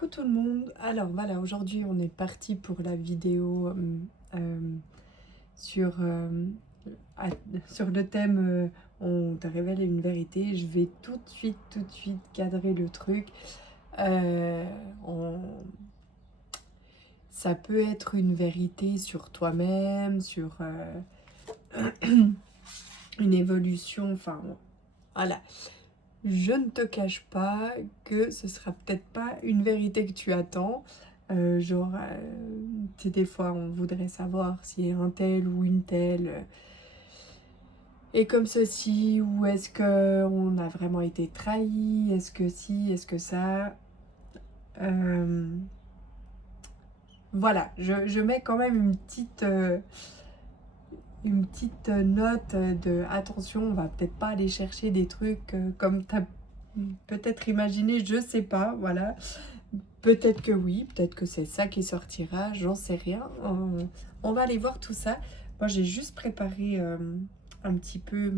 Coucou tout le monde. Alors voilà, aujourd'hui on est parti pour la vidéo sur, à- sur le thème on te révèle une vérité. Je vais tout de suite cadrer le truc. Euh, on- Ça peut être une vérité sur toi-même, sur une évolution, enfin voilà. Je ne te cache pas que ce sera peut-être pas une vérité que tu attends. Genre, tu sais, des fois, on voudrait savoir si un tel ou une telle est comme ceci, ou est-ce que on a vraiment été trahi, est-ce que si, est-ce que ça. Euh, voilà, je mets quand même une petite note de attention, on va peut-être pas aller chercher des trucs comme tu as peut-être imaginé, je sais pas, voilà. Peut-être que oui, peut-être que c'est ça qui sortira, j'en sais rien. On va aller voir tout ça. Moi, j'ai juste préparé un petit peu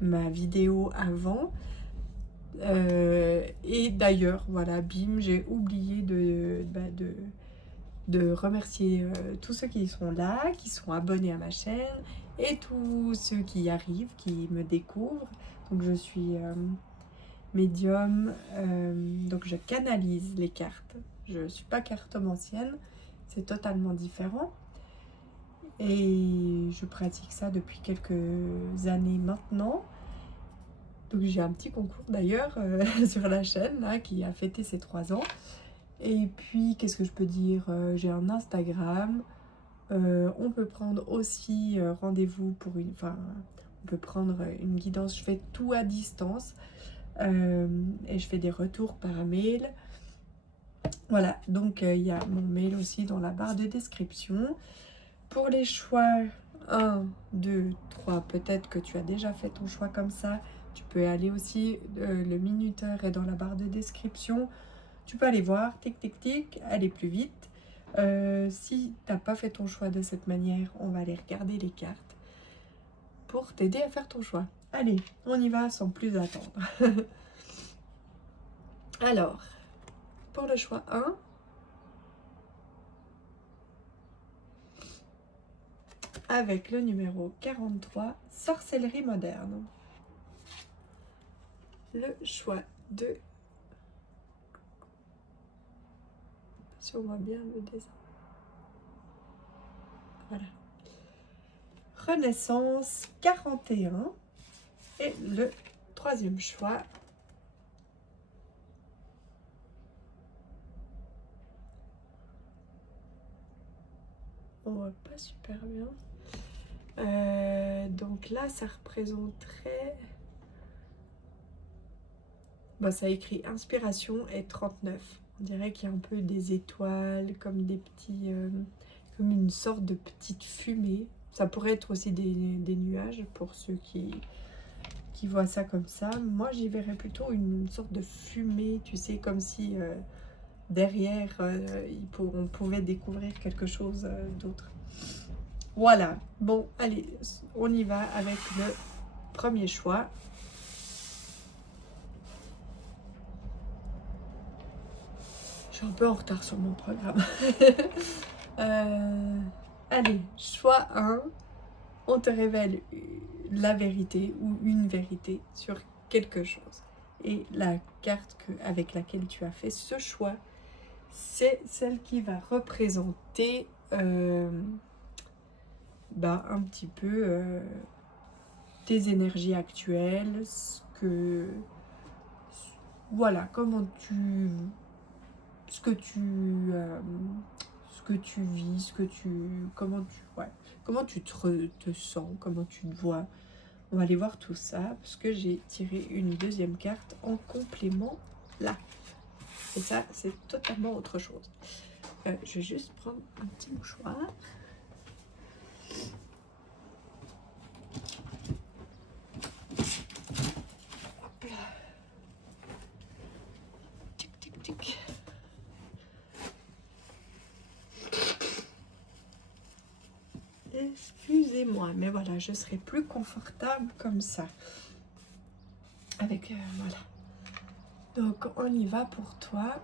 ma vidéo avant. Et d'ailleurs, voilà, bim, j'ai oublié de remercier tous ceux qui sont là, qui sont abonnés à ma chaîne, et tous ceux qui arrivent, qui me découvrent. Donc, je suis médium, donc je canalise les cartes. Je ne suis pas cartomancienne, c'est totalement différent. Et je pratique ça depuis quelques années maintenant. Donc j'ai un petit concours d'ailleurs sur la chaîne là, qui a fêté ses 3 ans. Et puis qu'est-ce que je peux dire, j'ai un Instagram. On peut prendre aussi rendez-vous pour une... Enfin, on peut prendre une guidance. Je fais tout à distance. Et je fais des retours par mail. Voilà, donc il y a mon mail aussi dans la barre de description. Pour les choix 1, 2, 3, peut-être que tu as déjà fait ton choix comme ça. Tu peux aller aussi, le minuteur est dans la barre de description. Tu peux aller voir, tic tic tic, aller plus vite. Si tu n'as pas fait ton choix de cette manière, on va aller regarder les cartes pour t'aider à faire ton choix. Allez, on y va sans plus attendre. Alors, pour le choix 1, avec le numéro 43, sorcellerie moderne. Le choix 2, si on voit bien le dessin. Voilà. Renaissance 41. Et le troisième choix, on voit pas super bien. Donc là, ça représenterait... Bon, ça écrit inspiration et 39. On dirait qu'il y a un peu des étoiles, comme des petits... comme une sorte de petite fumée. Ça pourrait être aussi des nuages pour ceux qui voient ça comme ça. Moi, j'y verrais plutôt une sorte de fumée, tu sais, comme si derrière, on pouvait découvrir quelque chose d'autre. Voilà. Bon, allez, on y va avec le premier choix. Je suis un peu en retard sur mon programme. Allez, choix 1. On te révèle la vérité ou une vérité sur quelque chose. Et la carte avec laquelle tu as fait ce choix, c'est celle qui va représenter un petit peu tes énergies actuelles, voilà, ce que tu vis, comment tu te sens, comment tu te vois. On va aller voir tout ça parce que j'ai tiré une deuxième carte en complément là. Et ça, c'est totalement autre chose. Je vais juste prendre un petit mouchoir. Hop là. Tic, tic, tic. Excusez-moi, mais voilà, je serai plus confortable comme ça. Avec, voilà. Donc, on y va pour toi.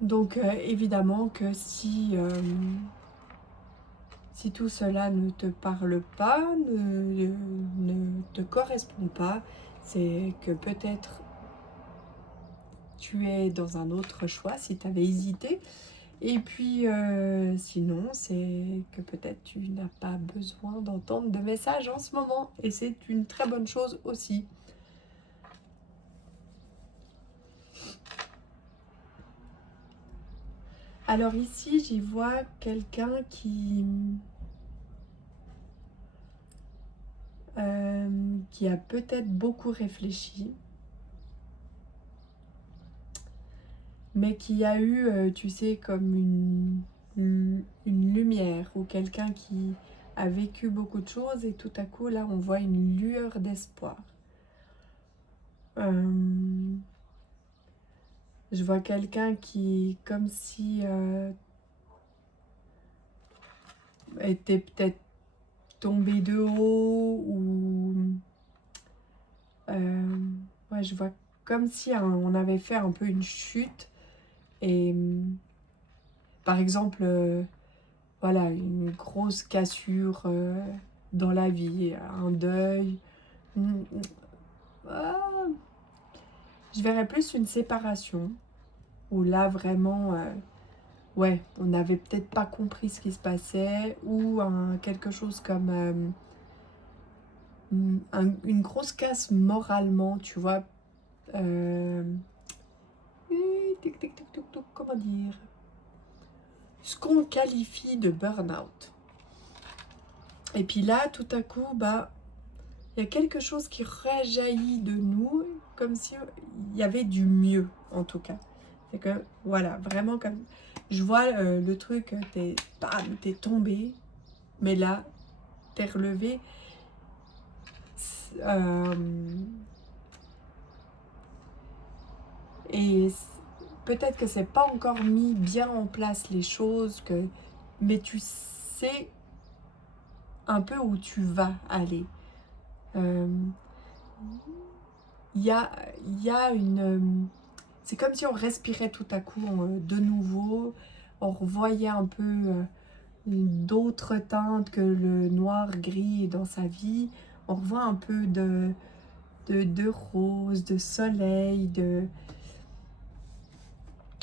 Donc évidemment que si tout cela ne te parle pas, ne te correspond pas, c'est que peut-être tu es dans un autre choix si tu avais hésité. Et puis sinon, c'est que peut-être tu n'as pas besoin d'entendre de messages en ce moment. Et c'est une très bonne chose aussi. Alors ici, j'y vois quelqu'un qui a peut-être beaucoup réfléchi, mais qui a eu, tu sais, comme une lumière, ou quelqu'un qui a vécu beaucoup de choses et tout à coup, là, on voit une lueur d'espoir. Je vois quelqu'un qui, comme si était peut-être tombé de haut, ou ouais, je vois comme si on avait fait un peu une chute et par exemple voilà, une grosse cassure dans la vie, un deuil. Ah, je verrais plus une séparation où là vraiment ouais, on n'avait peut-être pas compris ce qui se passait, ou quelque chose comme une grosse casse moralement, tu vois. Comment dire, ce qu'on qualifie de burn-out. Et puis là, tout à coup, bah, il y a quelque chose qui rejaillit de nous, comme si il y avait du mieux, en tout cas. C'est que, voilà, vraiment comme... Je vois le truc, t'es tombé, mais là, t'es relevé. Euh, et peut-être que c'est pas encore mis bien en place les choses, mais tu sais un peu où tu vas aller. Il y a une... c'est comme si on respirait tout à coup de nouveau, on revoyait un peu d'autres teintes que le noir gris dans sa vie, on revoit un peu de rose, de soleil,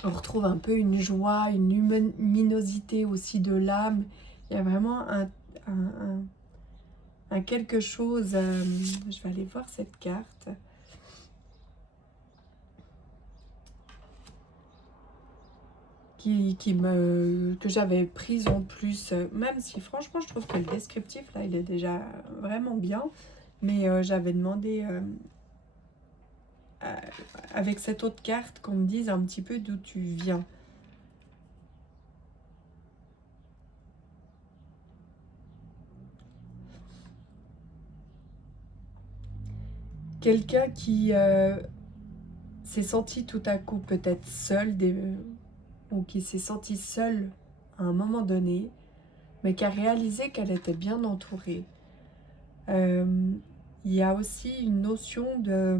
on retrouve un peu une joie, une luminosité aussi de l'âme. Il y a vraiment un quelque chose, je vais aller voir cette carte, que j'avais prise en plus, même si franchement je trouve que le descriptif là il est déjà vraiment bien, mais j'avais demandé avec cette autre carte qu'on me dise un petit peu d'où tu viens. Quelqu'un qui s'est senti tout à coup peut-être seul, ou qui s'est senti seul à un moment donné, mais qui a réalisé qu'elle était bien entourée. Il y a aussi une notion de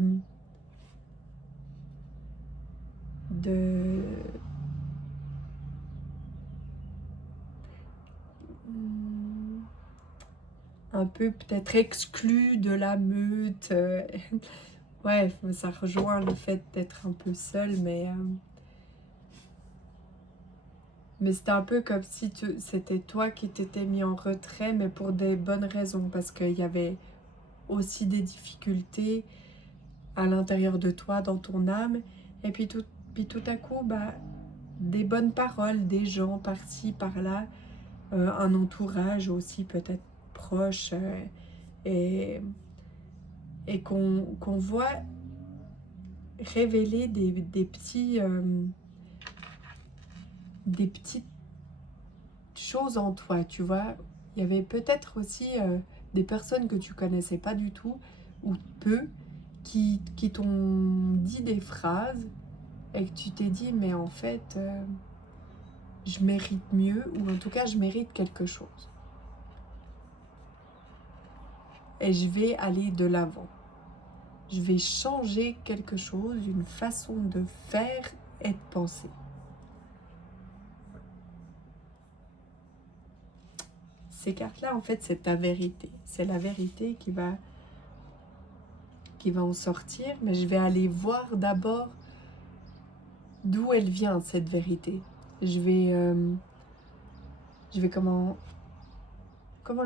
un peu peut-être exclu de la meute. Ouais, ça rejoint le fait d'être un peu seul, mais c'était un peu comme si c'était toi qui t'étais mis en retrait, mais pour des bonnes raisons, parce qu'il y avait aussi des difficultés à l'intérieur de toi, dans ton âme, et puis tout à coup, bah, des bonnes paroles, des gens par-ci, par-là, un entourage aussi peut-être proche, et, et qu'on voit révéler des petites choses en toi, tu vois. Il y avait peut-être aussi des personnes que tu connaissais pas du tout, ou peu, qui t'ont dit des phrases et que tu t'es dit, mais en fait, je mérite mieux, ou en tout cas, je mérite quelque chose. Et je vais aller de l'avant. Je vais changer quelque chose, une façon de faire et de penser. ces cartes-là, en fait, c'est ta vérité. C'est la vérité qui va en sortir, mais je vais aller voir d'abord d'où elle vient, cette vérité. Je vais comment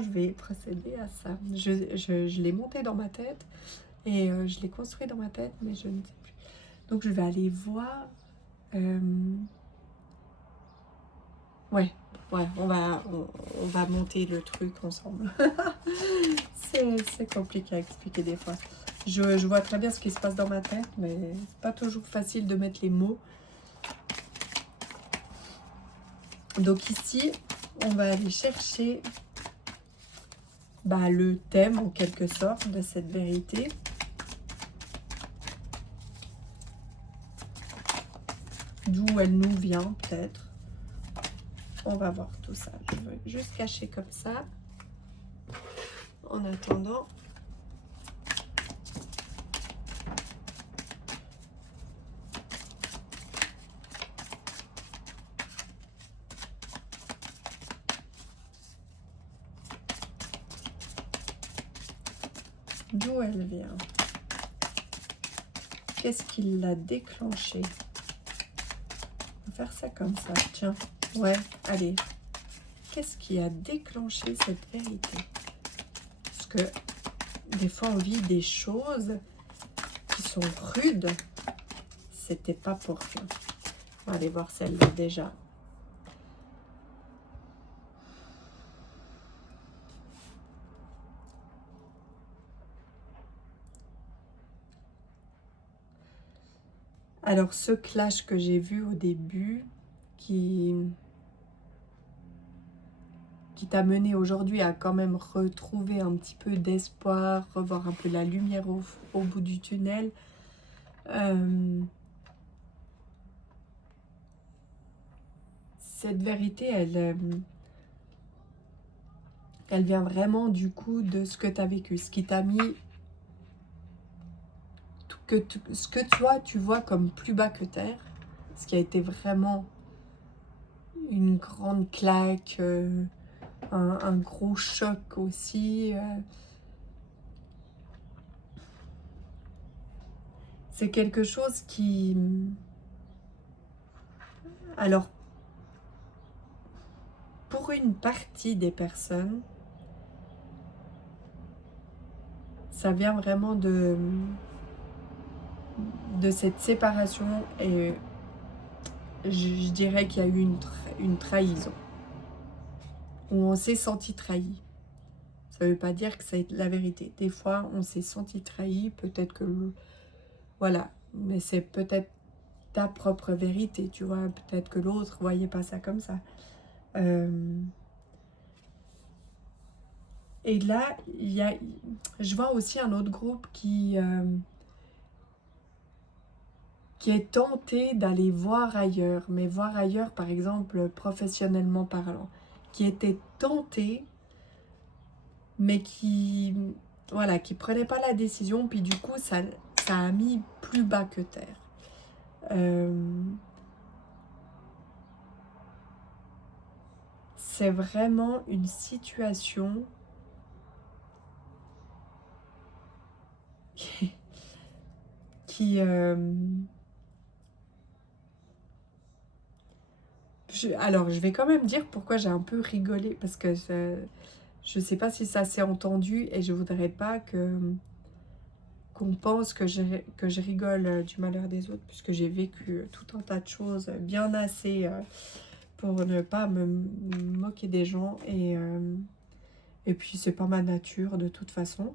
je vais procéder à ça. Je l'ai monté dans ma tête et je l'ai construit dans ma tête, mais je ne sais plus. Donc je vais aller voir. Ouais, on va monter le truc ensemble. C'est compliqué à expliquer des fois. Je vois très bien ce qui se passe dans ma tête, mais c'est pas toujours facile de mettre les mots. Donc ici, on va aller chercher le thème en quelque sorte de cette vérité. D'où elle nous vient peut-être. On va voir tout ça. Je vais juste cacher comme ça. En attendant. D'où elle vient? Qu'est-ce qui l'a déclenché? On va faire ça comme ça, tiens. Ouais, allez. Qu'est-ce qui a déclenché cette vérité? Parce que des fois, on vit des choses qui sont rudes. C'était pas pour rien. On va aller voir celle-là déjà. Alors, ce clash que j'ai vu au début, qui t'a mené aujourd'hui à quand même retrouver un petit peu d'espoir, revoir un peu la lumière au bout du tunnel. Cette vérité, elle vient vraiment du coup de ce que tu as vécu, ce qui t'a mis, ce que toi tu vois comme plus bas que terre, ce qui a été vraiment une grande claque, un gros choc aussi. C'est quelque chose qui... Alors, pour une partie des personnes, ça vient vraiment de cette séparation et je dirais qu'il y a eu une trahison. Où on s'est senti trahi. Ça ne veut pas dire que c'est la vérité. Des fois, on s'est senti trahi, peut-être que... Voilà, mais c'est peut-être ta propre vérité, tu vois. Peut-être que l'autre ne voyait pas ça comme ça. Et là, je vois aussi un autre groupe qui est tenté d'aller voir ailleurs. Mais voir ailleurs, par exemple, professionnellement parlant. Qui était tenté, mais qui... Voilà, qui prenait pas la décision, puis du coup, ça a mis plus bas que terre. C'est vraiment une situation qui... alors, je vais quand même dire pourquoi j'ai un peu rigolé, parce que je sais pas si ça s'est entendu, et je voudrais pas qu'on pense que je rigole du malheur des autres, puisque j'ai vécu tout un tas de choses bien assez pour ne pas me moquer des gens, et puis c'est pas ma nature de toute façon.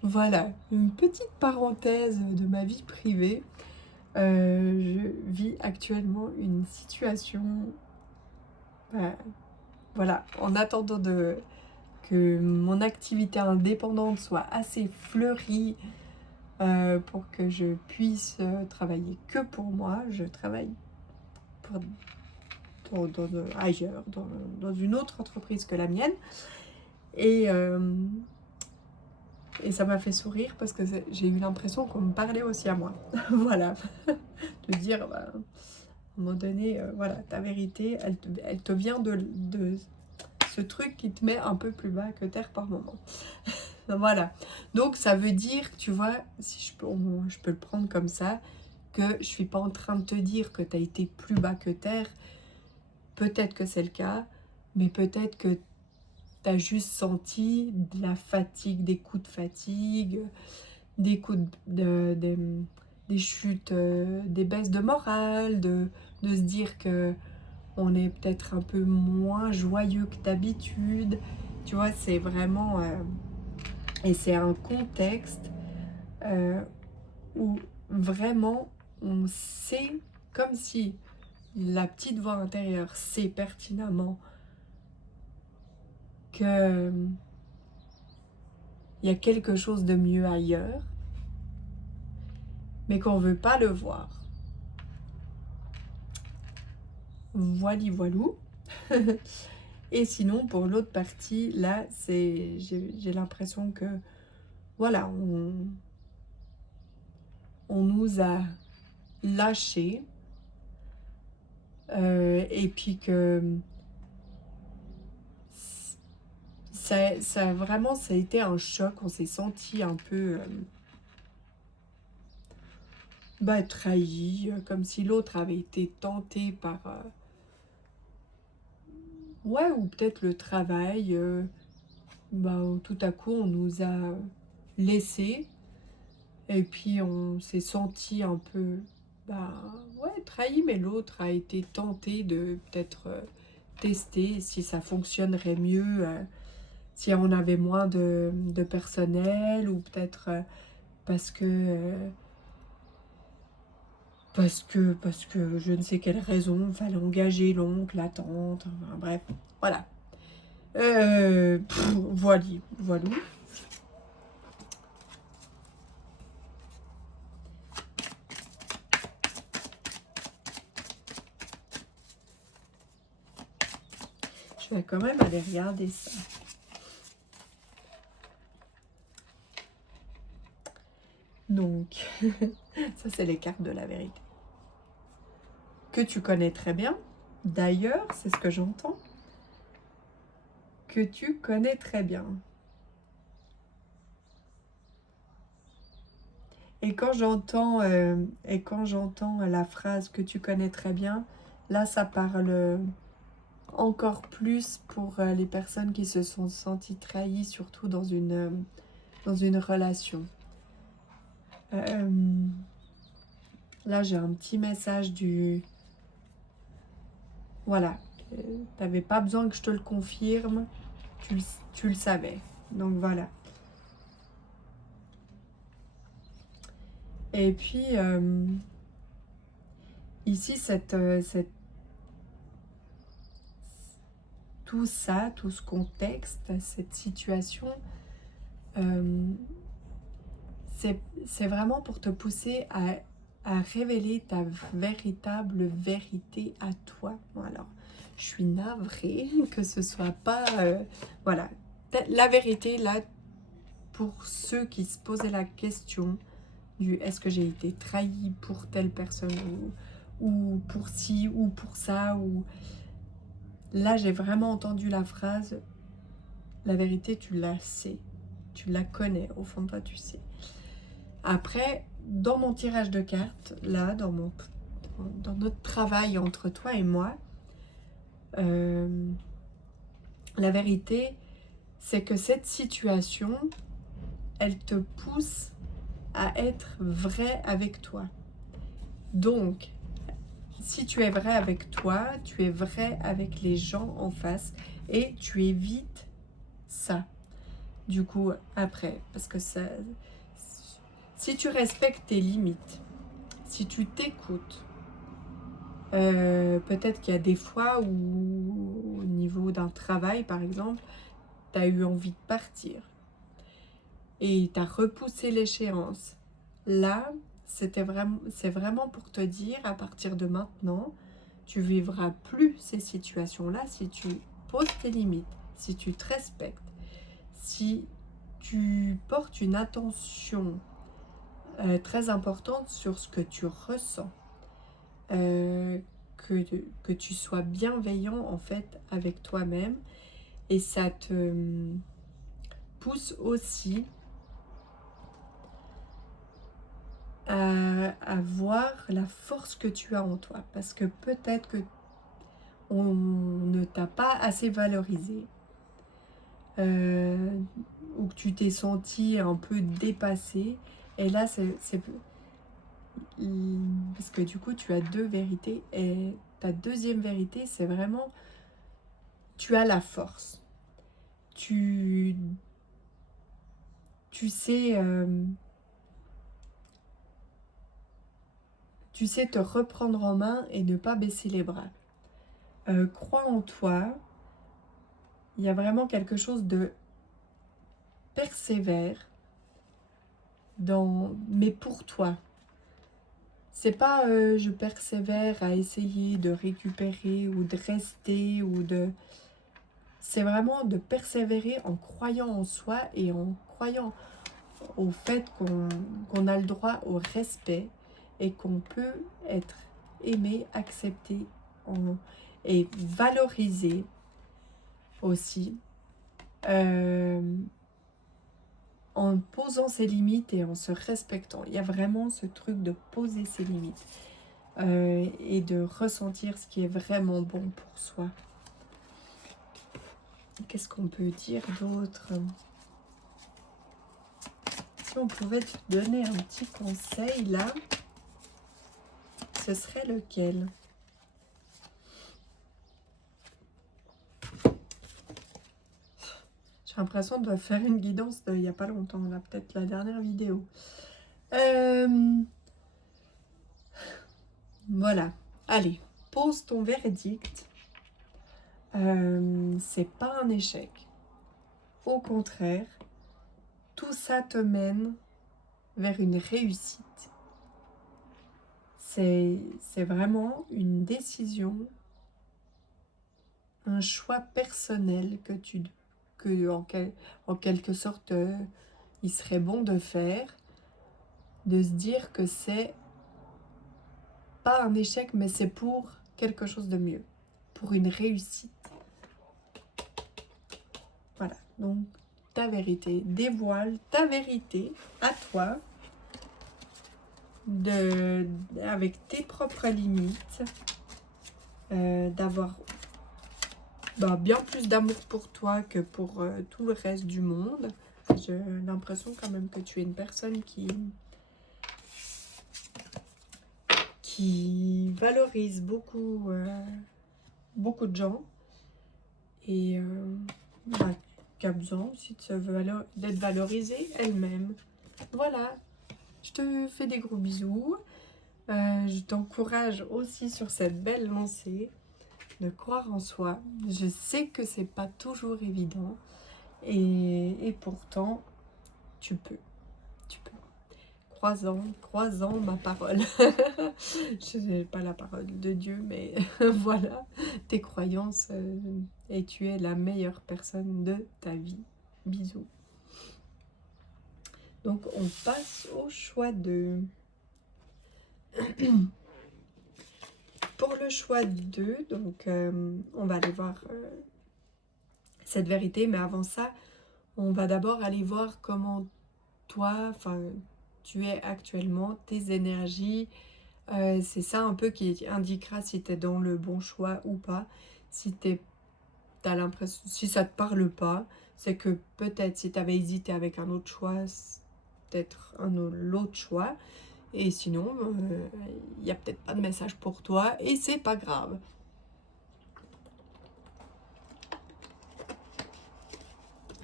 Voilà, une petite parenthèse de ma vie privée. Je vis actuellement une situation, voilà, en attendant que mon activité indépendante soit assez fleurie pour que je puisse travailler que pour moi. Je travaille ailleurs, dans une autre entreprise que la mienne. Et ça m'a fait sourire parce que j'ai eu l'impression qu'on me parlait aussi à moi. Voilà, de dire, un moment donné, voilà, ta vérité, elle te vient de ce truc qui te met un peu plus bas que terre par moment. Voilà. Donc, ça veut dire, tu vois, si je peux le prendre comme ça, que je suis pas en train de te dire que tu as été plus bas que terre. Peut-être que c'est le cas, mais peut-être que tu as juste senti de la fatigue, des coups de fatigue, des coups des chutes, des baisses de morale, de se dire que on est peut-être un peu moins joyeux que d'habitude. Tu vois, c'est vraiment... et c'est un contexte où vraiment on sait, comme si la petite voix intérieure sait pertinemment que il y a quelque chose de mieux ailleurs, mais qu'on veut pas le voir. Voili voilou. Et sinon, pour l'autre partie, là, j'ai l'impression que, voilà, on nous a lâchés, et puis que vraiment, ça a été un choc. On s'est senti un peu trahi, comme si l'autre avait été tenté par... ouais, ou peut-être le travail. Tout à coup, on nous a laissés. Et puis, on s'est senti un peu... ouais, trahi, mais l'autre a été tenté de peut-être tester si ça fonctionnerait mieux, si on avait moins de personnel, ou peut-être parce que... parce que je ne sais quelle raison, il fallait engager l'oncle, la tante, enfin, bref, voilà. Voilà. Je vais quand même aller regarder ça. Donc, ça c'est les cartes de la vérité. Que tu connais très bien. D'ailleurs, c'est ce que j'entends. Que tu connais très bien. Et quand j'entends la phrase que tu connais très bien, là ça parle encore plus pour les personnes qui se sont senties trahies, surtout dans une relation. Là j'ai un petit message du... Voilà, t'avais pas besoin que je te le confirme, tu le savais. Donc voilà. Et puis, ici, tout ça, tout ce contexte, cette situation, c'est vraiment pour te pousser à révéler ta véritable vérité à toi. Alors, je suis navrée que ce soit pas... voilà, la vérité, là, pour ceux qui se posaient la question du est-ce que j'ai été trahi pour telle personne, ou pour ci, ou pour ça, ou... Là, j'ai vraiment entendu la phrase, la vérité, tu la sais, tu la connais, au fond de toi, tu sais. Après, dans mon tirage de cartes, là, dans notre travail entre toi et moi, la vérité, c'est que cette situation, elle te pousse à être vrai avec toi. Donc, si tu es vrai avec toi, tu es vrai avec les gens en face, et tu évites ça. Du coup, après, parce que ça... Si tu respectes tes limites, si tu t'écoutes, peut-être qu'il y a des fois où, au niveau d'un travail, par exemple, tu as eu envie de partir et tu as repoussé l'échéance. Là, c'est vraiment pour te dire, à partir de maintenant, tu vivras plus ces situations-là si tu poses tes limites, si tu te respectes, si tu portes une attention très importante sur ce que tu ressens. que tu sois bienveillant en fait avec toi-même. Et ça te pousse aussi à voir la force que tu as en toi. Parce que peut-être que on ne t'a pas assez valorisé. Ou que tu t'es senti un peu dépassé. Et là, parce que du coup, tu as deux vérités. Et ta deuxième vérité, c'est vraiment, tu as la force. Tu sais... tu sais te reprendre en main et ne pas baisser les bras. Crois en toi. Il y a vraiment quelque chose de persévère mais pour toi. C'est pas je persévère à essayer de récupérer ou de rester c'est vraiment de persévérer en croyant en soi et en croyant au fait qu'on a le droit au respect et qu'on peut être aimé, accepté et valorisé aussi en posant ses limites et en se respectant. Il y a vraiment ce truc de poser ses limites et de ressentir ce qui est vraiment bon pour soi. Qu'est-ce qu'on peut dire d'autre ? Si on pouvait te donner un petit conseil là, ce serait lequel ? J'ai l'impression de faire une guidance il n'y a pas longtemps, là, peut-être la dernière vidéo. Voilà. Allez, pose ton verdict. C'est pas un échec. Au contraire, tout ça te mène vers une réussite. C'est vraiment une décision, un choix personnel en quelque sorte il serait bon de faire, de se dire que c'est pas un échec, mais c'est pour quelque chose de mieux, pour une réussite. Voilà, donc ta vérité, dévoile ta vérité à toi, avec tes propres limites, d'avoir bien plus d'amour pour toi que pour tout le reste du monde. J'ai l'impression quand même que tu es une personne qui valorise beaucoup, beaucoup de gens et qui a besoin aussi d'être valorisée elle-même. Voilà, je te fais des gros bisous. Je t'encourage aussi sur cette belle lancée de croire en soi. Je sais que c'est pas toujours évident et pourtant tu peux. Croisant ma parole. Je n'ai pas la parole de Dieu, mais voilà, tes croyances et tu es la meilleure personne de ta vie. Bisous. Donc on passe au choix 2. Pour le choix 2, donc on va aller voir cette vérité, mais avant ça, on va d'abord aller voir comment toi, tu es actuellement, tes énergies. C'est ça un peu qui indiquera si tu es dans le bon choix ou pas. Si t'as l'impression, si ça te parle pas, c'est que peut-être si tu avais hésité avec un autre choix, c'est peut-être l'autre choix. Et sinon, il n'y a peut-être pas de message pour toi et c'est pas grave.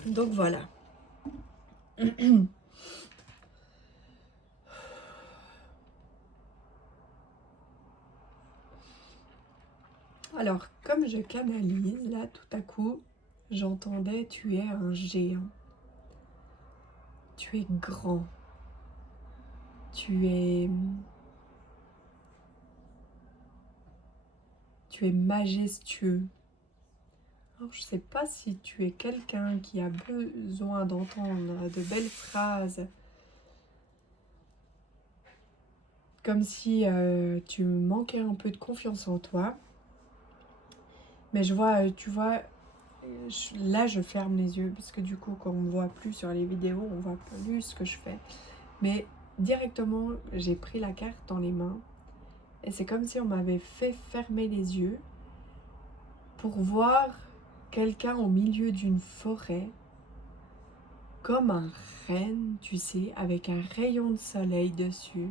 Donc voilà. Alors, comme je canalise, là, tout à coup, j'entendais, tu es un géant. Tu es grand. Tu es majestueux. Alors, je ne sais pas si tu es quelqu'un qui a besoin d'entendre de belles phrases comme si tu manquais un peu de confiance en toi. Mais je vois, tu vois, là je ferme les yeux parce que du coup quand on me voit plus sur les vidéos, on voit plus ce que je fais. Mais directement j'ai pris la carte dans les mains et c'est comme si on m'avait fait fermer les yeux pour voir quelqu'un au milieu d'une forêt, comme un renne, tu sais, avec un rayon de soleil dessus,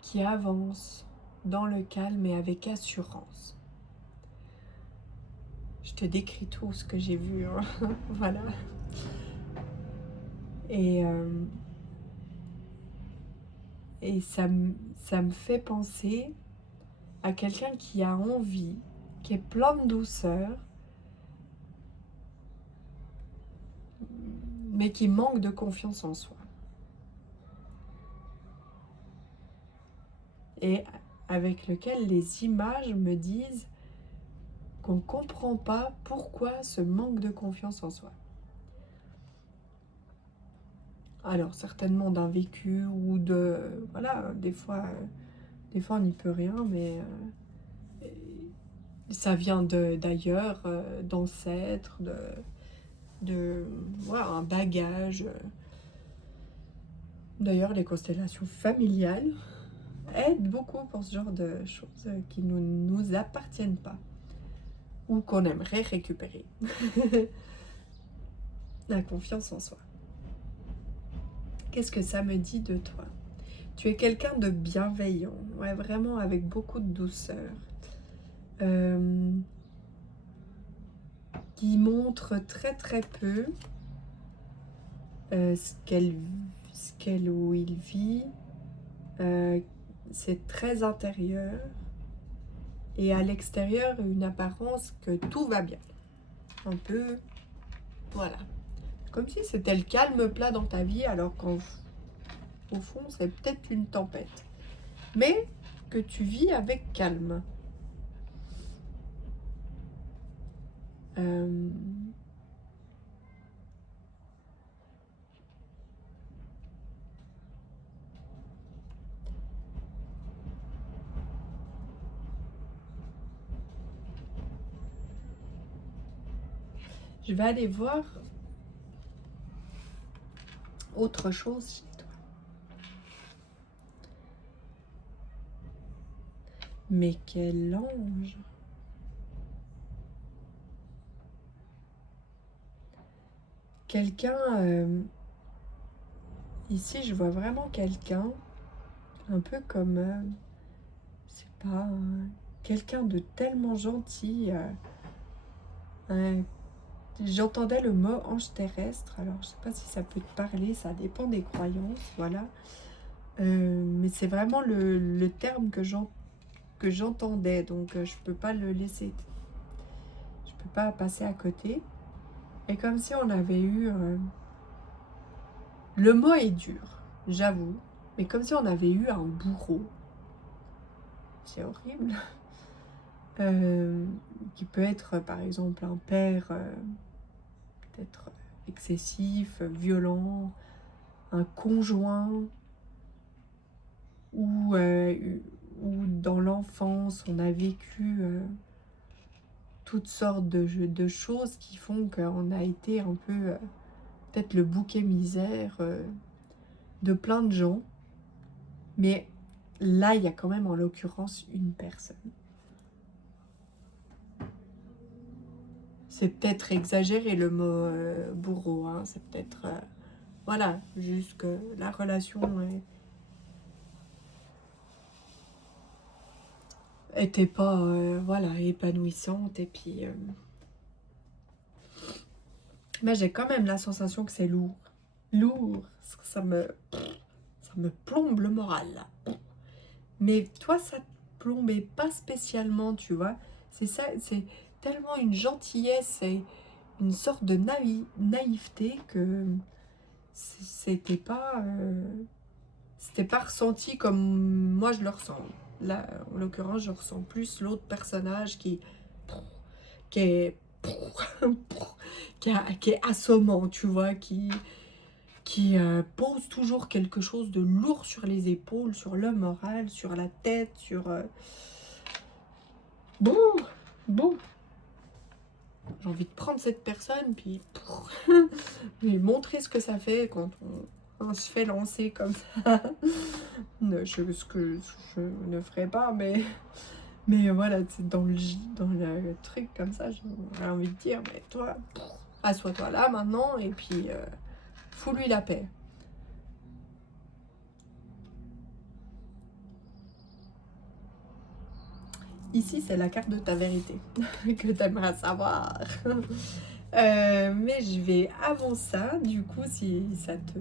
qui avance dans le calme et avec assurance. Je te décris tout ce que j'ai vu, hein. Voilà. Et, ça me fait penser à quelqu'un qui a envie, qui est plein de douceur, mais qui manque de confiance en soi. Et avec lequel les images me disent qu'on ne comprend pas pourquoi ce manque de confiance en soi. Alors certainement d'un vécu ou de... Voilà, des fois on n'y peut rien, mais ça vient d'ailleurs, d'ancêtres, voilà, un bagage. D'ailleurs, les constellations familiales aident beaucoup pour ce genre de choses qui ne nous appartiennent pas ou qu'on aimerait récupérer. La confiance en soi. Qu'est-ce que ça me dit de toi? Tu es quelqu'un de bienveillant, ouais, vraiment avec beaucoup de douceur, qui montre très très peu ce qu'elle ou il vit. C'est très intérieur et à l'extérieur une apparence que tout va bien. Un peu, voilà. Comme si c'était le calme plat dans ta vie alors qu'au fond c'est peut-être une tempête. Mais que tu vis avec calme. Je vais aller voir autre chose chez toi. Mais quel ange! Quelqu'un, ici je vois vraiment quelqu'un, un peu comme, je sais pas, quelqu'un de tellement gentil. J'entendais le mot ange terrestre, alors je sais pas si ça peut te parler, ça dépend des croyances, voilà. Mais c'est vraiment le terme que j'entendais, donc je peux pas le laisser, je peux pas passer à côté. Et comme si on avait eu... le mot est dur, j'avoue, mais comme si on avait eu un bourreau. C'est horrible. Qui peut être par exemple un père peut-être excessif, violent, un conjoint, ou dans l'enfance on a vécu toutes sortes de choses qui font qu'on a été un peu peut-être le bouc émissaire de plein de gens. Mais là il y a quand même en l'occurrence une personne. C'est peut-être exagéré le mot bourreau, hein. C'est peut-être... voilà, juste que la relation était pas voilà, épanouissante. Et puis... mais j'ai quand même la sensation que c'est lourd. Lourd, ça me plombe le moral, là. Mais toi, ça te plombait pas spécialement, tu vois. C'est ça, c'est tellement une gentillesse et une sorte de naïveté que c'était pas ressenti comme moi je le ressens. Là, en l'occurrence, je ressens plus l'autre personnage qui est qui est assommant, tu vois, qui qui pose toujours quelque chose de lourd sur les épaules, sur le moral, sur la tête, sur... Bon, j'ai envie de prendre cette personne, puis lui montrer ce que ça fait quand on se fait lancer comme ça. Ce que je ne ferai pas, mais voilà, c'est dans le truc comme ça, j'ai envie de dire, mais toi, assois-toi là maintenant, et puis fous-lui la paix. Ici, c'est la carte de ta vérité que tu aimeras savoir. Mais je vais avant ça, du coup, si ça te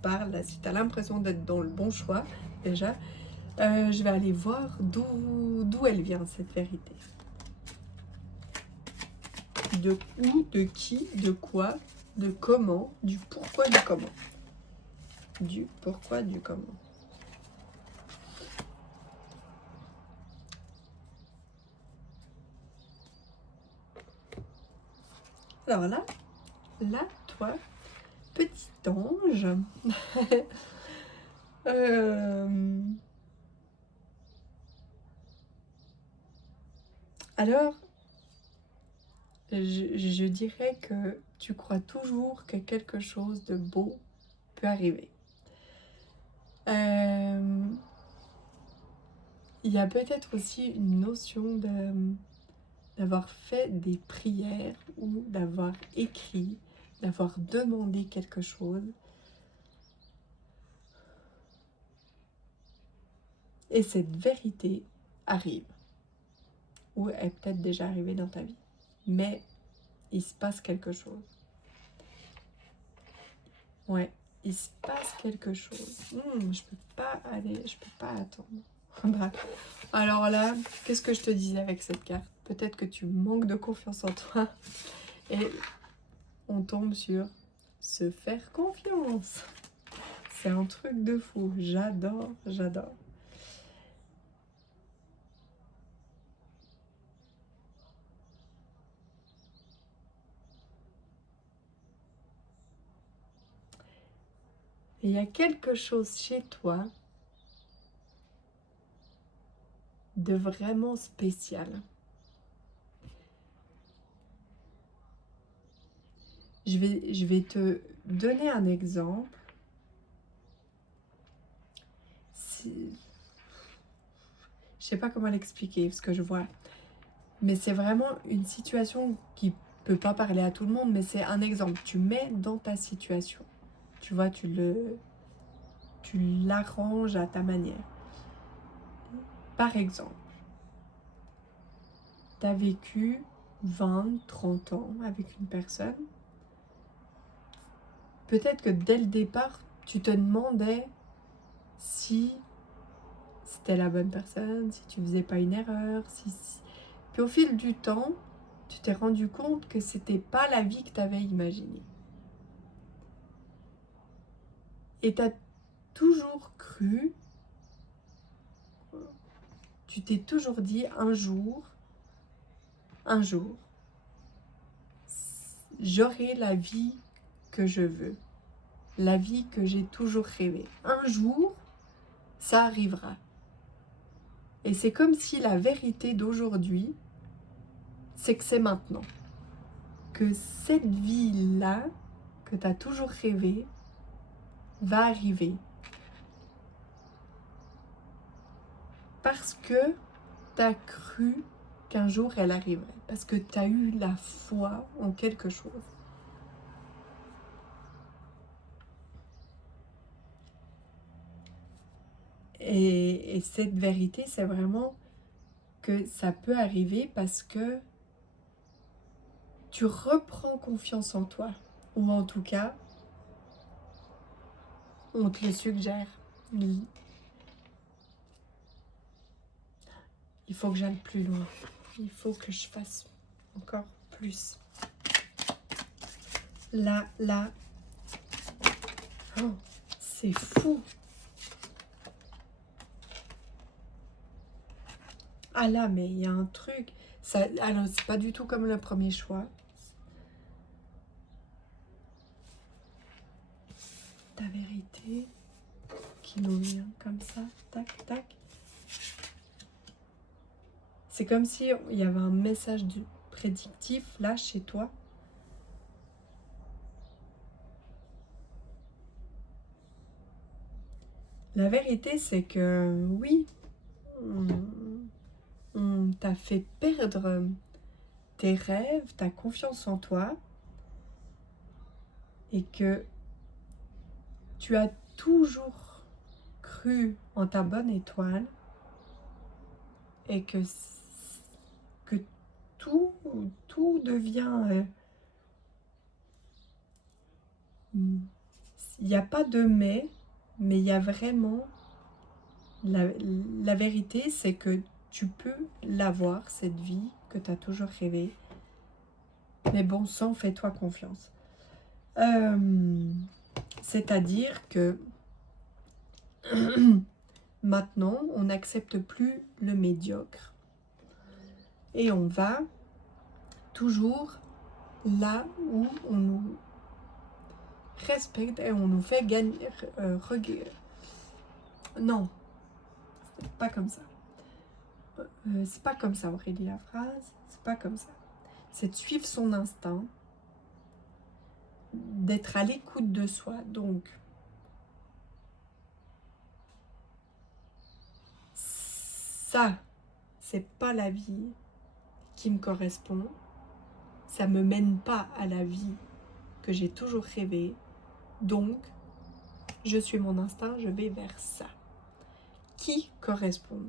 parle, si tu as l'impression d'être dans le bon choix, déjà, je vais aller voir d'où elle vient, cette vérité. De où, de qui, de quoi, de comment, du pourquoi, du comment. Du pourquoi, du comment. Alors là, toi, petit ange, alors, je dirais que tu crois toujours que quelque chose de beau peut arriver. Il y a peut-être aussi une notion d'avoir fait des prières ou d'avoir écrit, d'avoir demandé quelque chose. Et cette vérité arrive. Ou est peut-être déjà arrivée dans ta vie. Mais il se passe quelque chose. Ouais, il se passe quelque chose. Je peux pas attendre. Alors là, qu'est-ce que je te disais avec cette carte? Peut-être que tu manques de confiance en toi. Et on tombe sur se faire confiance. C'est un truc de fou. J'adore. Et il y a quelque chose chez toi de vraiment spécial. Je vais te donner un exemple. Je sais pas comment l'expliquer, parce que je vois. Mais c'est vraiment une situation qui peut pas parler à tout le monde, mais c'est un exemple. Tu mets dans ta situation. Tu vois, tu l'arranges à ta manière. Par exemple, tu as vécu 20, 30 ans avec une personne. Peut-être que dès le départ, tu te demandais si c'était la bonne personne, si tu faisais pas une erreur. Puis au fil du temps, tu t'es rendu compte que c'était pas la vie que tu avais imaginée. Et tu as toujours cru, tu t'es toujours dit un jour, j'aurai la vie que je veux, la vie que j'ai toujours rêvé. Un jour, ça arrivera. Et c'est comme si la vérité d'aujourd'hui, c'est que c'est maintenant. Que cette vie-là, que tu as toujours rêvé, va arriver. Parce que tu as cru qu'un jour elle arriverait. Parce que tu as eu la foi en quelque chose. Et cette vérité, c'est vraiment que ça peut arriver parce que tu reprends confiance en toi. Ou en tout cas, on te le suggère. Il faut que j'aille plus loin. Il faut que je fasse encore plus. Là. Oh, c'est fou. Ah là, mais il y a un truc. Ça, alors, c'est pas du tout comme le premier choix. ta vérité qui nous vient comme ça, tac, tac. C'est comme si il y avait un message prédictif là chez toi. La vérité, c'est que oui, on t'a fait perdre tes rêves, ta confiance en toi, et que tu as toujours cru en ta bonne étoile, et que tout devient... il n'y a pas de mais il y a vraiment... La vérité, c'est que tu peux l'avoir, cette vie que tu as toujours rêvé. Mais bon sang, fais-toi confiance. C'est-à-dire que maintenant, on n'accepte plus le médiocre. Et on va toujours là où on nous respecte et on nous fait gagner... non, c'est pas comme ça. C'est pas comme ça, Aurélie, la phrase. C'est pas comme ça. C'est de suivre son instinct, d'être à l'écoute de soi. Donc, ça, c'est pas la vie qui me correspond. Ça me mène pas à la vie que j'ai toujours rêvé. Donc, je suis mon instinct, je vais vers ça. Qui correspond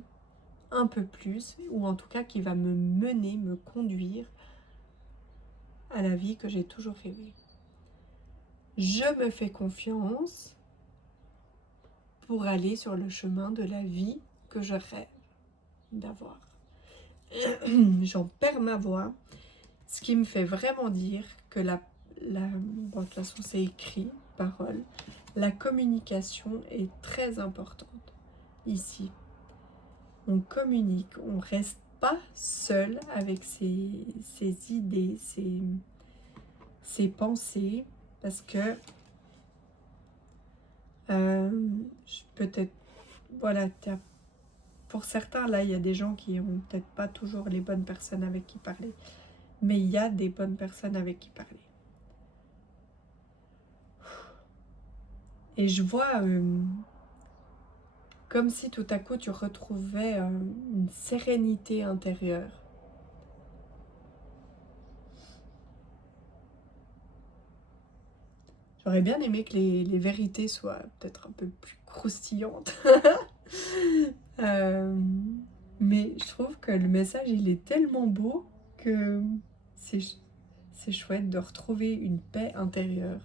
un peu plus, ou en tout cas qui va me mener, me conduire à la vie que j'ai toujours rêvé. Je me fais confiance pour aller sur le chemin de la vie que je rêve d'avoir. J'en perds ma voix, ce qui me fait vraiment dire que bon, de toute façon c'est écrit, parole, la communication est très importante ici. On communique, on reste pas seul avec ses idées, ses pensées, parce que peut-être, voilà, pour certains, là, il y a des gens qui ont peut-être pas toujours les bonnes personnes avec qui parler, mais il y a des bonnes personnes avec qui parler. Et je vois comme si tout à coup tu retrouvais une sérénité intérieure. J'aurais bien aimé que les vérités soient peut-être un peu plus croustillantes. Mais je trouve que le message, il est tellement beau que c'est chouette de retrouver une paix intérieure.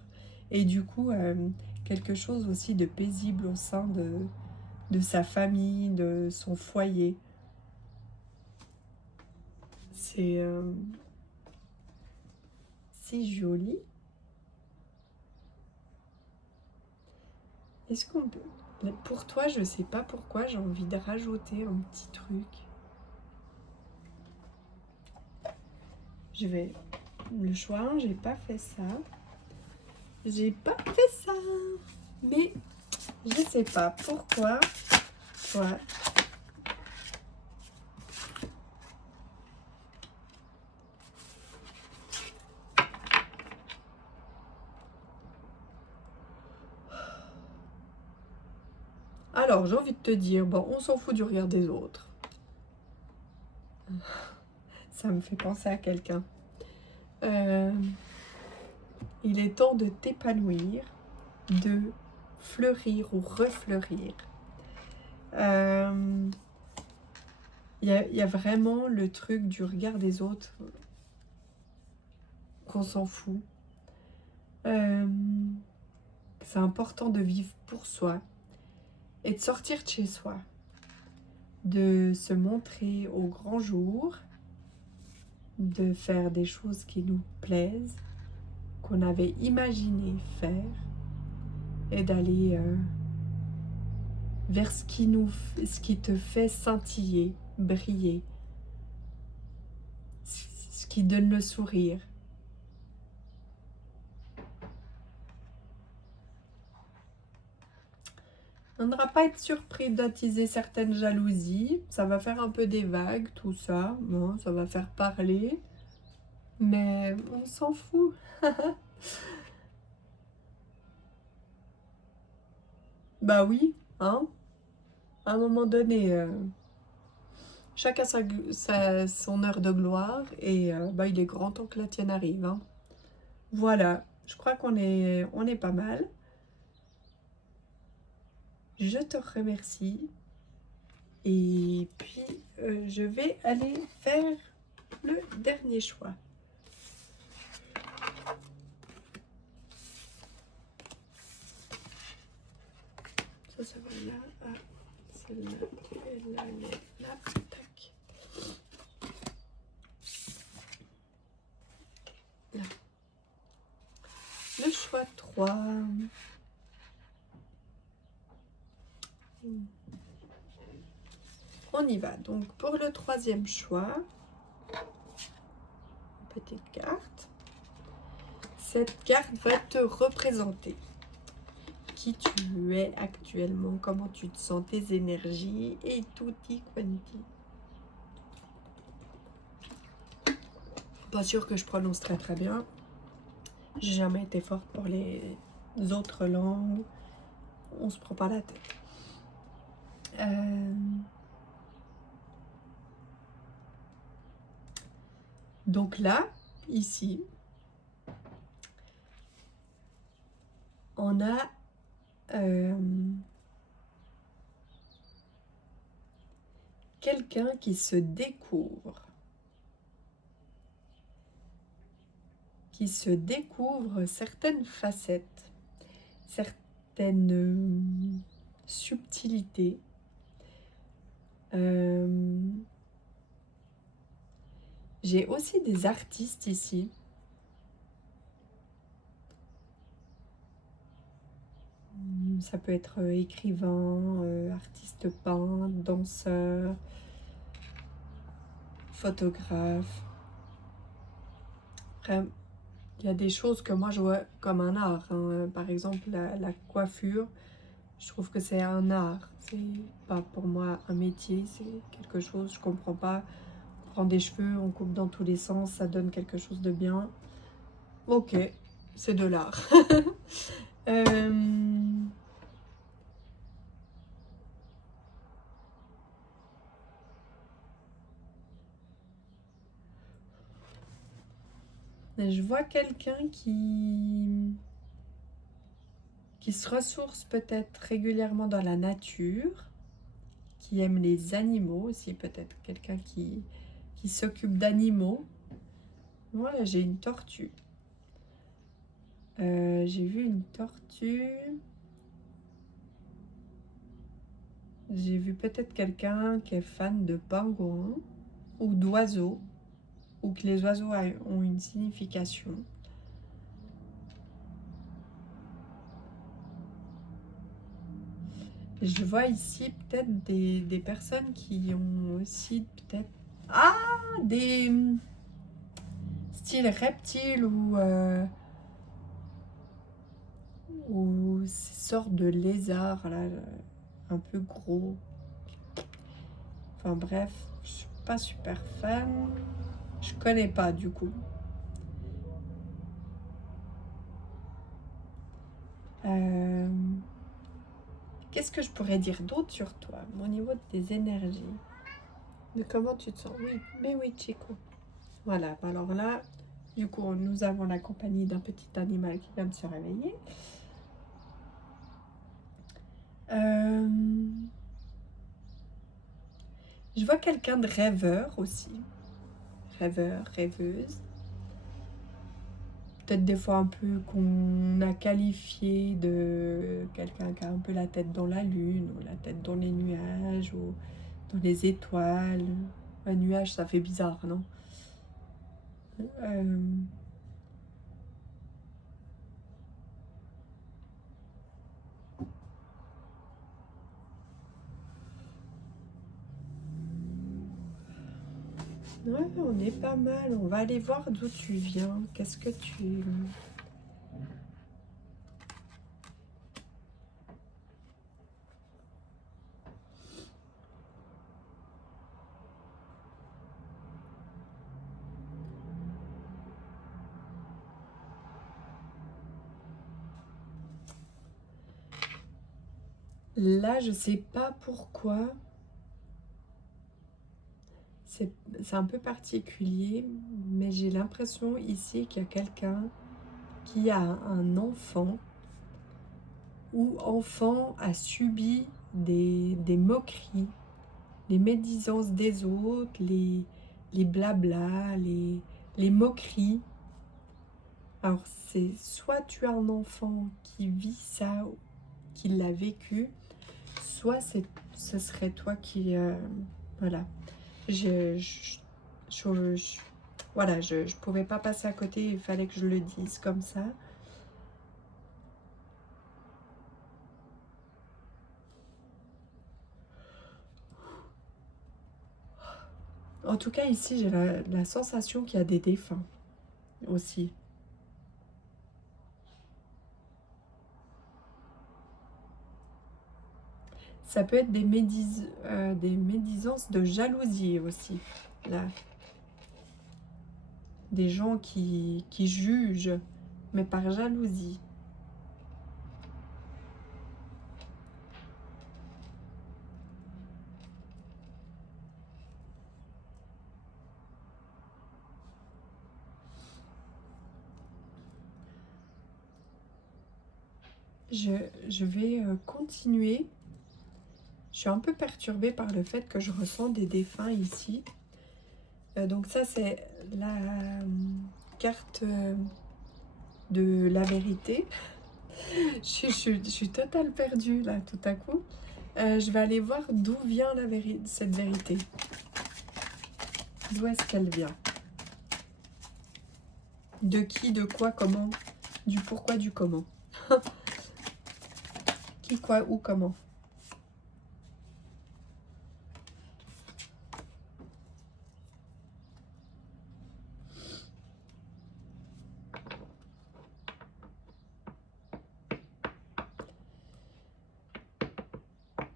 Et du coup, quelque chose aussi de paisible au sein de sa famille, de son foyer. C'est joli. Est-ce qu'on peut... Pour toi, je sais pas pourquoi, j'ai envie de rajouter un petit truc. Je vais... Le choix 1, j'ai pas fait ça. J'ai pas fait ça. Mais je sais pas pourquoi. Toi. Alors, j'ai envie de te dire, bon, on s'en fout du regard des autres. Ça me fait penser à quelqu'un. Il est temps de t'épanouir, de fleurir ou refleurir. Il y a vraiment le truc du regard des autres qu'on s'en fout. C'est important de vivre pour soi et de sortir de chez soi, de se montrer au grand jour, de faire des choses qui nous plaisent, qu'on avait imaginé faire, et d'aller vers ce qui te fait scintiller, briller, ce qui donne le sourire. On n'aura pas être surpris d'attiser certaines jalousies. Ça va faire un peu des vagues, tout ça. Bon, ça va faire parler. Mais on s'en fout. Bah oui, hein. À un moment donné, chacun son heure de gloire. Et bah, il est grand temps que la tienne arrive. Hein. Voilà, je crois on est pas mal. Je te remercie. Et puis, je vais aller faire le dernier choix. Ça va là. Ah, celle-là, elle est là. Tac. Là. Le choix 3. On y va. Donc, pour le troisième choix, petite carte. Cette carte va te représenter qui tu es actuellement, comment tu te sens, tes énergies et tutti quanti. Pas sûr que je prononce très très bien. J'ai jamais été forte pour les autres langues. On se prend pas la tête. Donc là, ici, on a quelqu'un qui se découvre. Qui se découvre certaines facettes, certaines subtilités. J'ai aussi des artistes ici. Ça peut être écrivain, artiste peintre, danseur, photographe. Après, il y a des choses que moi je vois comme un art. Hein. Par exemple, la coiffure, je trouve que c'est un art. C'est pas pour moi un métier, c'est quelque chose, je comprends pas. On prend des cheveux, on coupe dans tous les sens, ça donne quelque chose de bien. Ok, c'est de l'art. Je vois quelqu'un qui se ressource peut-être régulièrement dans la nature, qui aime les animaux aussi, peut-être quelqu'un qui s'occupe d'animaux. Voilà, j'ai une tortue. J'ai vu une tortue. J'ai vu peut-être quelqu'un qui est fan de pingouins ou d'oiseaux, ou que les oiseaux ont une signification. Je vois ici peut-être des personnes qui ont aussi peut-être... Ah, des styles reptiles ou ces sortes de lézards là, un peu gros. Enfin bref, je suis pas super fan. Je connais pas du coup. Qu'est-ce que je pourrais dire d'autre sur toi, au niveau de tes énergies? De comment tu te sens? Oui, mais oui, Chico. Voilà, alors là, du coup, nous avons la compagnie d'un petit animal qui vient de se réveiller. Je vois quelqu'un de rêveur aussi. Rêveur, rêveuse. Peut-être des fois un peu qu'on a qualifié de quelqu'un qui a un peu la tête dans la lune, ou la tête dans les nuages, ou dans les étoiles. Un nuage, ça fait bizarre, non? Ouais, on est pas mal. On va aller voir d'où tu viens. Qu'est-ce que tu... Là, je sais pas pourquoi. C'est un peu particulier, mais j'ai l'impression ici qu'il y a quelqu'un qui a un enfant ou enfant a subi des moqueries, les médisances des autres, les blablas, les moqueries. Alors c'est soit tu as un enfant qui vit ça, qui l'a vécu, soit ce serait toi qui... voilà. Je voilà, je pouvais pas passer à côté, il fallait que je le dise comme ça. En tout cas, ici, j'ai la sensation qu'il y a des défunts aussi. Ça peut être des médisances de jalousie aussi, là. Des gens qui jugent, mais par jalousie. Je vais continuer. Je suis un peu perturbée par le fait que je ressens des défunts ici. Donc ça, c'est la carte de la vérité. Je suis total perdue là, tout à coup. Je vais aller voir d'où vient cette vérité. D'où est-ce qu'elle vient? De qui, de quoi, comment? Du pourquoi, du comment. Qui, quoi, où, comment.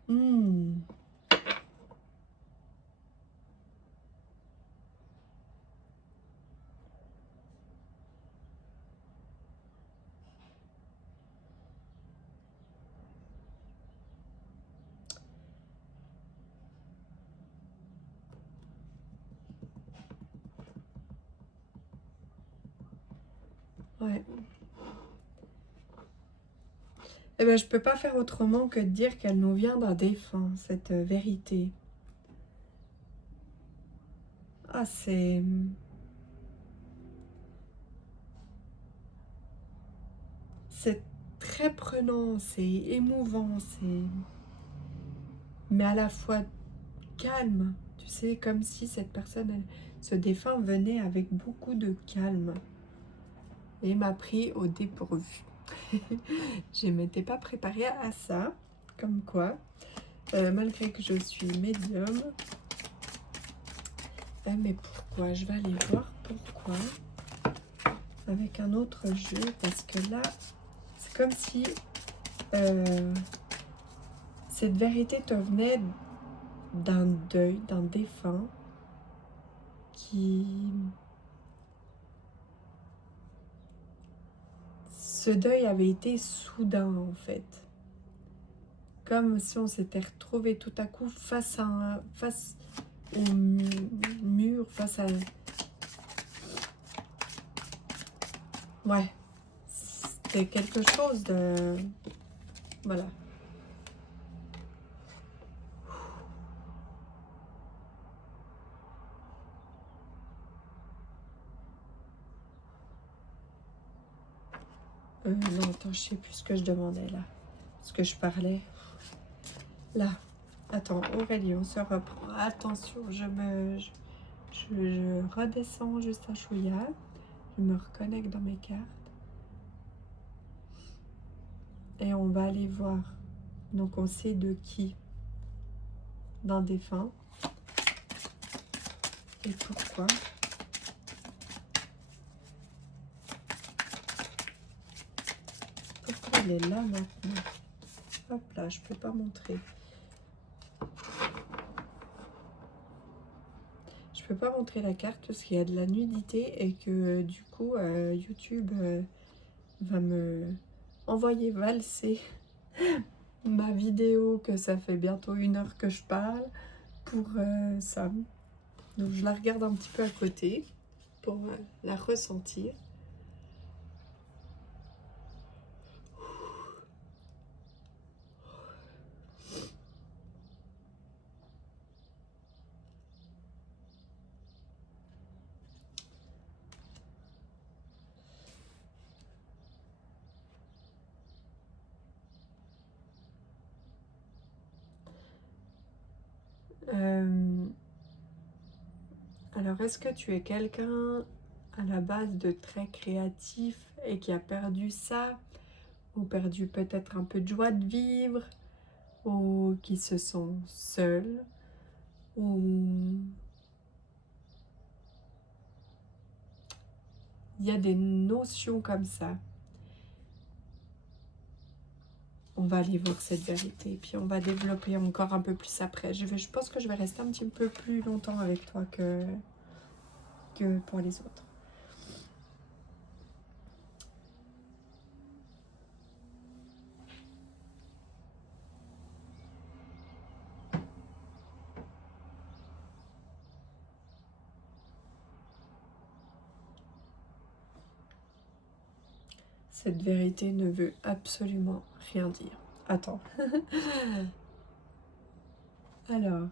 Hmm. Ouais. Eh ben, je peux pas faire autrement que de dire qu'elle nous vient d'un défunt, cette vérité. Ah, c'est très prenant, c'est émouvant, mais à la fois calme. Tu sais, comme si cette personne, ce défunt venait avec beaucoup de calme et m'a pris au dépourvu. Je ne m'étais pas préparée à ça, comme quoi, malgré que je suis médium. Mais pourquoi? Je vais aller voir pourquoi avec un autre jeu, parce que là, c'est comme si cette vérité te venait d'un deuil, d'un défunt qui... Ce deuil avait été soudain en fait. Comme si on s'était retrouvé tout à coup face au mur, face à... Ouais, c'était quelque chose de... Voilà. Non, attends, je sais plus ce que je demandais là. Ce que je parlais. Là. Attends, Aurélie, on se reprend. Attention, je redescends juste un chouïa. Je me reconnecte dans mes cartes. Et on va aller voir. Donc on sait de qui? D'un défunt. Et pourquoi? Pourquoi il est là maintenant? Hop là, je peux pas montrer. Je peux pas montrer la carte parce qu'il y a de la nudité et que du coup YouTube va me envoyer valser ma vidéo, que ça fait bientôt 1 heure que je parle, pour ça. Donc je la regarde un petit peu à côté pour la ressentir. Alors, est-ce que tu es quelqu'un à la base de très créatif et qui a perdu ça, ou perdu peut-être un peu de joie de vivre, ou qui se sent seul, ou il y a des notions comme ça? On va aller voir cette vérité, puis on va développer encore un peu plus après. Je pense que je vais rester un petit peu plus longtemps avec toi que pour les autres. Cette vérité ne veut absolument rien dire. Attends. Alors.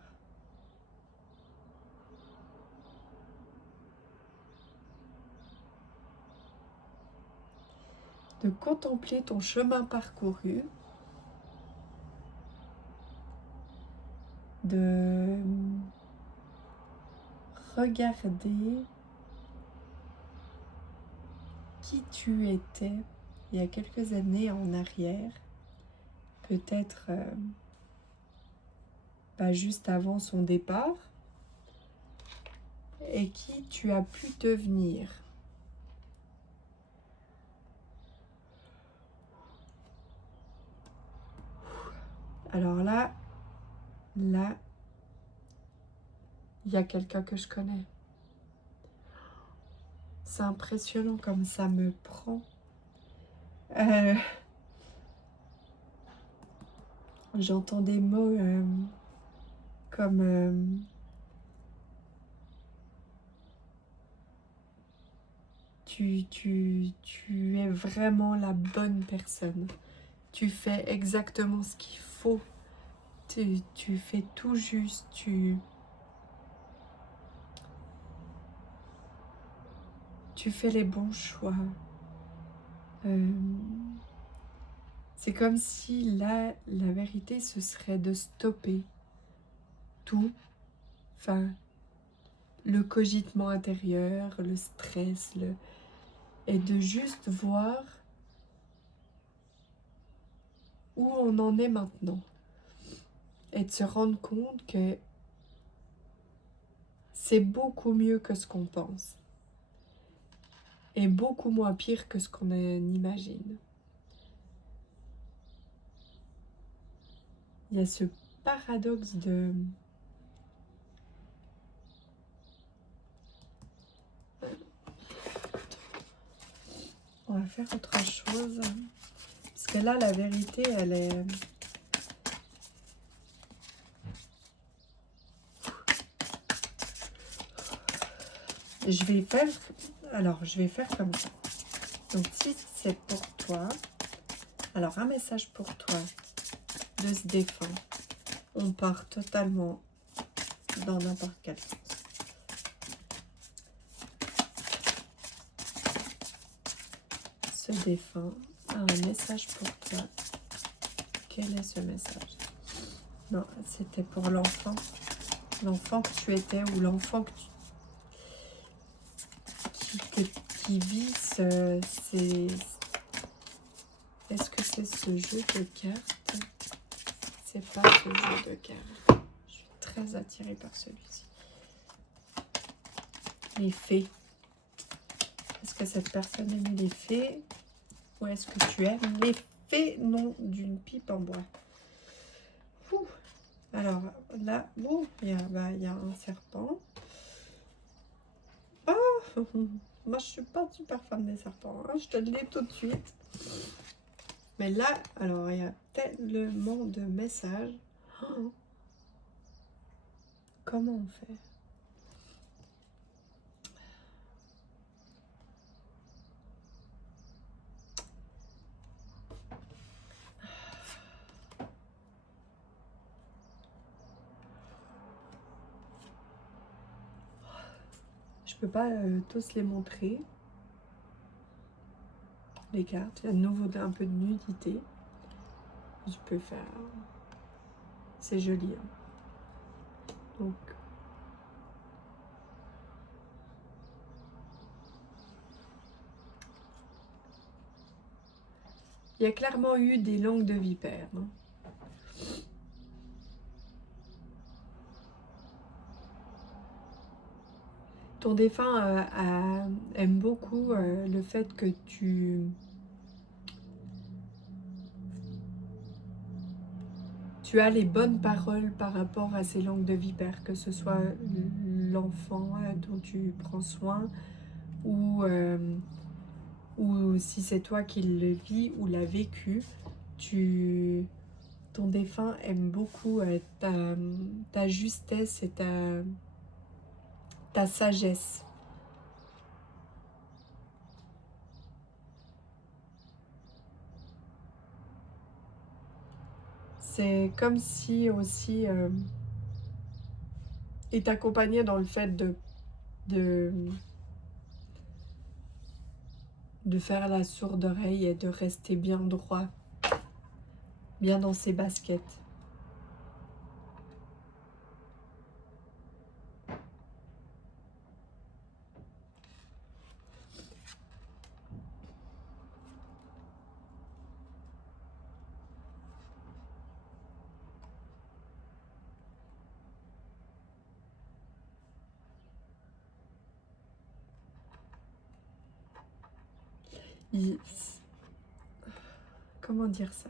De contempler ton chemin parcouru, de regarder qui tu étais il y a quelques années en arrière, peut-être juste avant son départ, et qui tu as pu devenir. Alors là, il y a quelqu'un que je connais. C'est impressionnant comme ça me prend. J'entends des mots comme tu es vraiment la bonne personne. Tu fais exactement ce qu'il faut. Tu fais tout juste. Tu fais les bons choix. C'est comme si là, la vérité, ce serait de stopper tout. Enfin, le cogitement intérieur, le stress, et de juste voir où on en est maintenant. Et de se rendre compte que c'est beaucoup mieux que ce qu'on pense. Et beaucoup moins pire que ce qu'on imagine. Il y a ce paradoxe de... On va faire autre chose. Parce que là, la vérité, elle est... Je vais faire comme ça. Donc, si c'est pour toi, alors un message pour toi de se défendre. On part totalement dans n'importe quel sens. Se défend. Un message pour toi. Quel est ce message? Non, c'était pour l'enfant. L'enfant que tu étais, ou l'enfant que qui vit ces... Est-ce que c'est ce jeu de cartes? C'est pas ce jeu de cartes. Je suis très attirée par celui-ci. Les fées. Est-ce que cette personne aime les fées? Ou est-ce que tu aimes les fées? Non, d'une pipe en bois. Ouh. Alors là, il y a un serpent. Oh, moi je suis pas super fan des serpents, hein, je te le dis tout de suite. Mais là, alors il y a tellement de messages. Oh, comment on fait? Je peux pas tous les montrer. Les cartes, il y a de nouveau un peu de nudité. Je peux faire. C'est joli. Hein. Donc. Il y a clairement eu des langues de vipère. Hein. Ton défunt aime beaucoup le fait que tu as les bonnes paroles par rapport à ces langues de vipère, que ce soit l'enfant dont tu prends soin ou si c'est toi qui le vis ou l'as vécu, ton défunt aime beaucoup ta justesse et ta sagesse. C'est comme si aussi il t'accompagnait dans le fait de, de faire la sourde oreille et de rester bien droit, bien dans ses baskets. Il... Comment dire ça?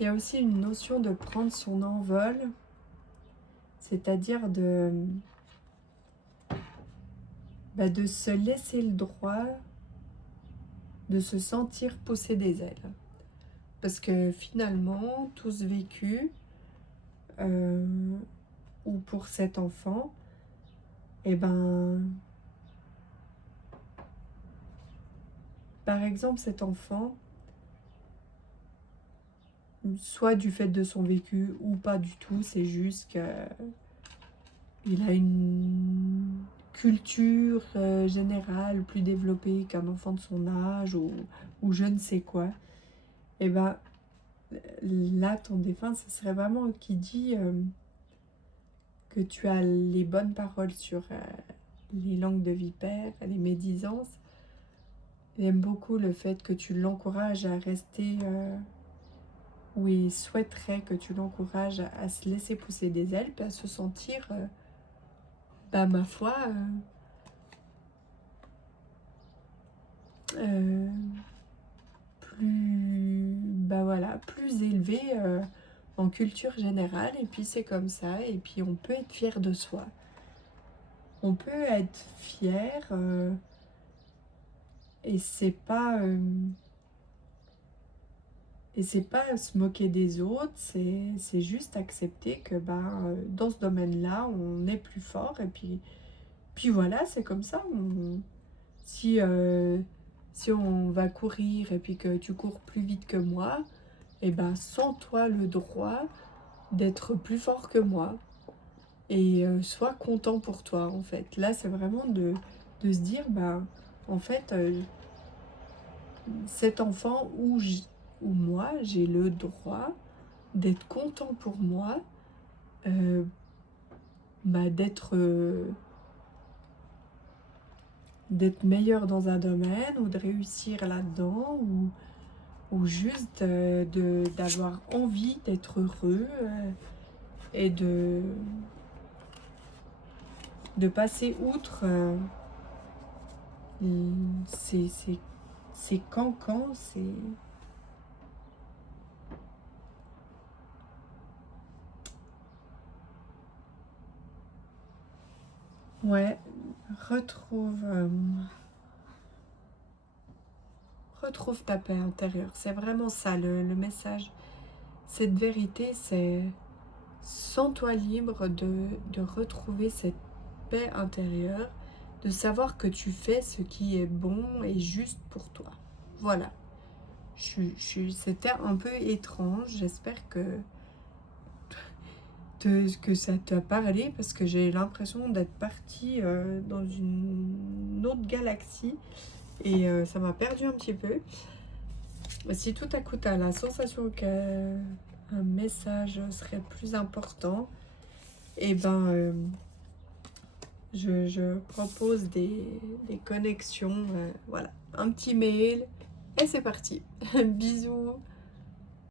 Il y a aussi une notion de prendre son envol, c'est-à-dire de se laisser le droit de se sentir pousser des ailes. Parce que finalement, tout ce vécu, ou pour cet enfant, eh ben, par exemple, cet enfant, soit du fait de son vécu ou pas du tout, c'est juste qu'il a une culture générale plus développée qu'un enfant de son âge ou je ne sais quoi. Et ben là, ton défunt, ce serait vraiment qui dit que tu as les bonnes paroles sur les langues de vipère, les médisances. Il aime beaucoup le fait que tu l'encourages à rester où il souhaiterait que tu l'encourages à se laisser pousser des ailes et à se sentir, ma foi, plus élevé en culture générale. Et puis c'est comme ça. Et puis on peut être fier de soi. On peut être fier et c'est pas se moquer des autres, c'est juste accepter que dans ce domaine-là, on est plus fort. Et puis voilà, c'est comme ça. Si on va courir et puis que tu cours plus vite que moi, et sens-toi le droit d'être plus fort que moi. Et sois content pour toi, en fait. Là, c'est vraiment de se dire, en fait, cet enfant ou moi, j'ai le droit d'être content pour moi, d'être meilleur dans un domaine ou de réussir là-dedans ou juste d'avoir envie d'être heureux et de passer outre ces cancans, ouais, retrouve, retrouve ta paix intérieure. C'est vraiment ça le message. Cette vérité, c'est sens-toi libre de retrouver cette paix intérieure, de savoir que tu fais ce qui est bon et juste pour toi. Voilà. C'était un peu étrange. J'espère que ça t'a parlé parce que j'ai l'impression d'être partie dans une autre galaxie et ça m'a perdu un petit peu. Si tout à coup tu as la sensation qu'un message serait plus important, et ben je propose des connexions, voilà, un petit mail et c'est parti. Bisous.